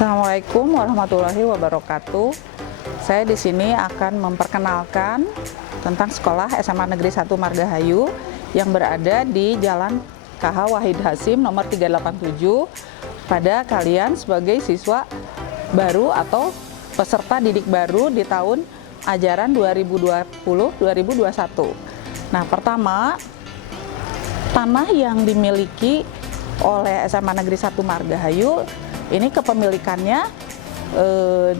Assalamualaikum warahmatullahi wabarakatuh. Saya di sini akan memperkenalkan tentang sekolah SMA Negeri 1 Margahayu yang berada di Jalan KH Wahid Hasim nomor 387 pada kalian sebagai siswa baru atau peserta didik baru di tahun ajaran 2020-2021. Nah, pertama, tanah yang dimiliki oleh SMA Negeri 1 Margahayu ini kepemilikannya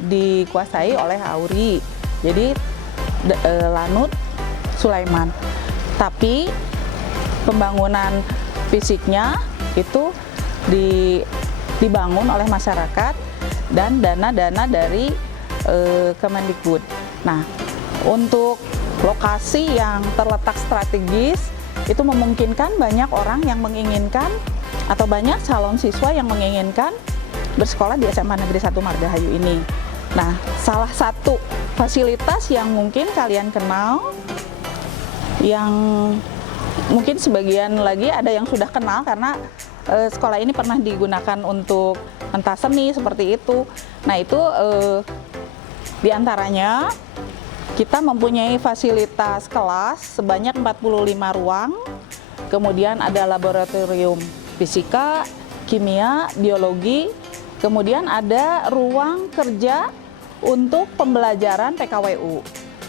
dikuasai oleh Auri, jadi Lanut Sulaiman. Tapi pembangunan fisiknya itu dibangun oleh masyarakat dan dana-dana dari Kemendikbud. Nah, untuk lokasi yang terletak strategis itu memungkinkan banyak orang yang menginginkan atau banyak calon siswa yang menginginkan bersekolah di SMA Negeri 1 Margahayu ini. Nah, salah satu fasilitas yang mungkin kalian kenal, yang mungkin sebagian lagi ada yang sudah kenal karena sekolah ini pernah digunakan untuk pentas seni seperti itu. Nah, itu diantaranya kita mempunyai fasilitas kelas sebanyak 45 ruang, kemudian ada laboratorium fisika, kimia, biologi, kemudian ada ruang kerja untuk pembelajaran PKWU.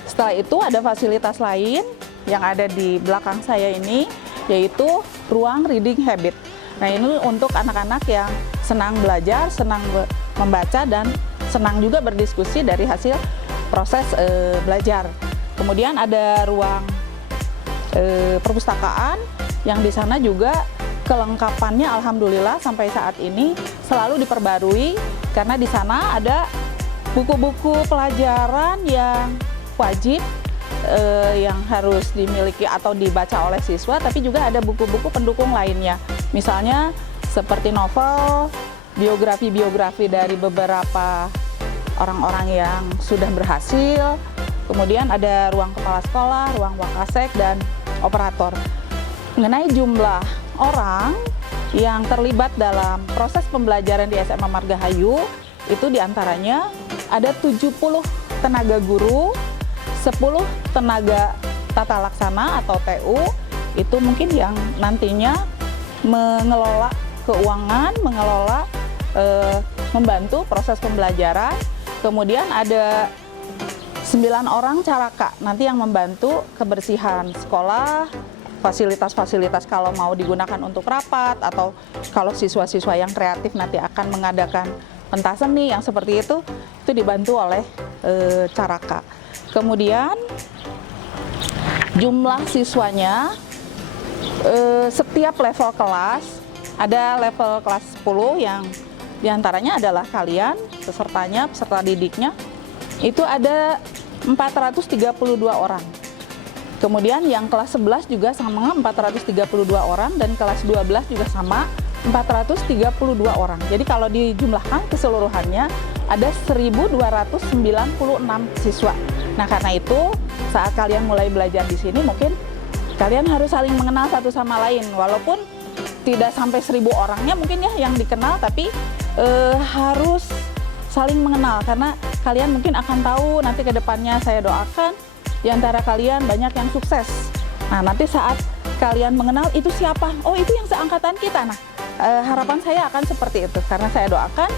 Setelah itu ada fasilitas lain yang ada di belakang saya ini, yaitu ruang reading habit. Nah, ini untuk anak-anak yang senang belajar, senang membaca, dan senang juga berdiskusi dari hasil proses belajar. Kemudian ada ruang perpustakaan yang di sana juga kelengkapannya alhamdulillah sampai saat ini selalu diperbarui karena di sana ada buku-buku pelajaran yang wajib yang harus dimiliki atau dibaca oleh siswa, tapi juga ada buku-buku pendukung lainnya. Misalnya seperti novel, biografi-biografi dari beberapa orang-orang yang sudah berhasil. Kemudian ada ruang kepala sekolah, ruang wakasek, dan operator. Mengenai jumlah orang yang terlibat dalam proses pembelajaran di SMA Margahayu, itu diantaranya ada 70 tenaga guru, 10 tenaga tata laksana atau TU, itu mungkin yang nantinya mengelola keuangan, mengelola membantu proses pembelajaran. Kemudian ada 9 orang caraka nanti yang membantu kebersihan sekolah, fasilitas-fasilitas kalau mau digunakan untuk rapat, atau kalau siswa-siswa yang kreatif nanti akan mengadakan pentas seni yang seperti itu dibantu oleh caraka. Kemudian jumlah siswanya setiap level kelas, ada level kelas 10 yang diantaranya adalah kalian, pesertanya, peserta didiknya, itu ada 432 orang. Kemudian yang kelas 11 juga sama 432 orang, dan kelas 12 juga sama 432 orang. Jadi kalau dijumlahkan keseluruhannya ada 1.296 siswa. Nah, karena itu saat kalian mulai belajar di sini mungkin kalian harus saling mengenal satu sama lain. Walaupun tidak sampai 1.000 orangnya mungkin ya yang dikenal, tapi harus saling mengenal karena kalian mungkin akan tahu nanti ke depannya. Saya doakan di antara kalian banyak yang sukses. Nah, nanti saat kalian mengenal itu siapa? Oh, itu yang seangkatan kita. Nah, harapan saya akan seperti itu karena saya doakan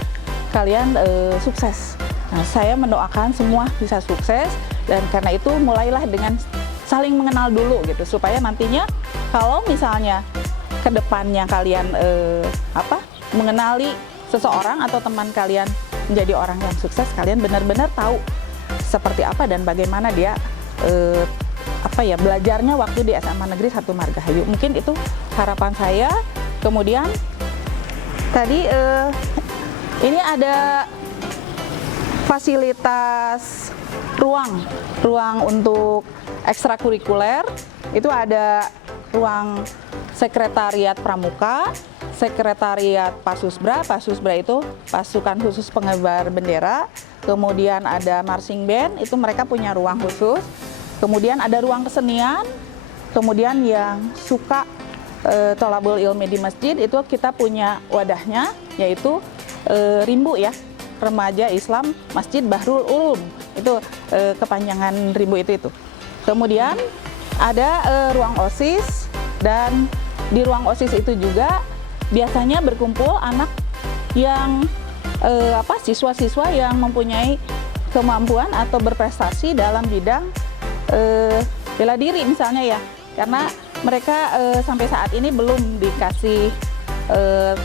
kalian sukses. Nah, saya mendoakan semua bisa sukses, dan karena itu mulailah dengan saling mengenal dulu gitu, supaya nantinya kalau misalnya ke depannya kalian mengenali seseorang atau teman kalian menjadi orang yang sukses, kalian benar-benar tahu seperti apa dan bagaimana dia belajarnya waktu di SMA Negeri 1 Margahayu. Mungkin itu harapan saya. Kemudian tadi ini ada fasilitas ruang untuk ekstrakurikuler. Itu ada ruang sekretariat pramuka, sekretariat Pasusbra. Pasusbra itu pasukan khusus pengibar bendera. Kemudian ada marching band, itu mereka punya ruang khusus. Kemudian ada ruang kesenian. Kemudian yang suka tholabul ilmi di masjid itu kita punya wadahnya, yaitu rimbu ya. Remaja Islam Masjid Bahrul Ulum. Itu kepanjangan Rimbo itu. Kemudian ada ruang OSIS, dan di ruang OSIS itu juga biasanya berkumpul anak yang siswa-siswa yang mempunyai kemampuan atau berprestasi dalam bidang bela diri misalnya ya, karena mereka sampai saat ini belum dikasih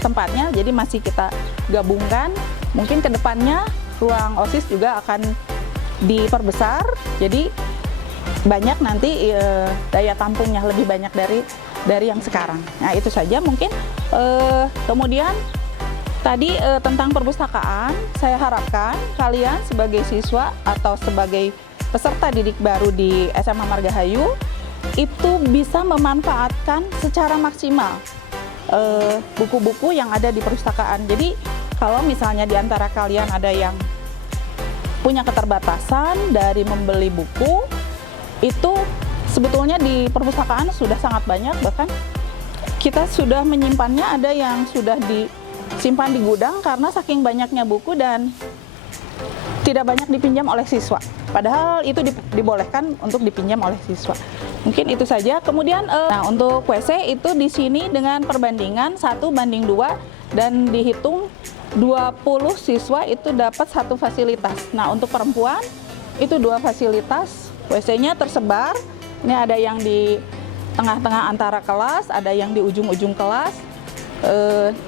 tempatnya, jadi masih kita gabungkan. Mungkin kedepannya ruang OSIS juga akan diperbesar, jadi banyak nanti daya tampungnya lebih banyak dari yang sekarang. Nah itu saja mungkin. Kemudian tadi tentang perpustakaan, saya harapkan kalian sebagai siswa atau sebagai peserta didik baru di SMA Margahayu itu bisa memanfaatkan secara maksimal buku-buku yang ada di perpustakaan. Jadi kalau misalnya di antara kalian ada yang punya keterbatasan dari membeli buku, itu sebetulnya di perpustakaan sudah sangat banyak, bahkan kita sudah menyimpannya, ada yang sudah disimpan di gudang karena saking banyaknya buku dan tidak banyak dipinjam oleh siswa. Padahal itu dibolehkan untuk dipinjam oleh siswa. Mungkin itu saja. Kemudian untuk WC itu di sini dengan perbandingan 1:2 dan dihitung 20 siswa itu dapat 1 fasilitas. Nah untuk perempuan itu 2 fasilitas. WC-nya tersebar. Ini ada yang di tengah-tengah antara kelas, ada yang di ujung-ujung kelas.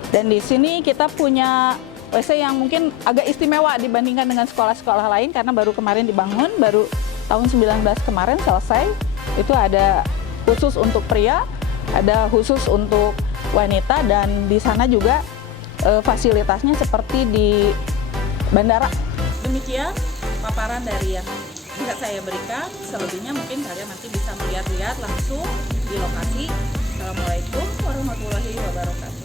Dan di sini kita punya WC yang mungkin agak istimewa dibandingkan dengan sekolah-sekolah lain karena baru kemarin dibangun, baru tahun 19 kemarin selesai. Itu ada khusus untuk pria, ada khusus untuk wanita, dan di sana juga fasilitasnya seperti di bandara. Demikian paparan dari yang bisa saya berikan. Selebihnya mungkin kalian nanti bisa melihat-lihat langsung di lokasi. Assalamualaikum warahmatullahi wabarakatuh.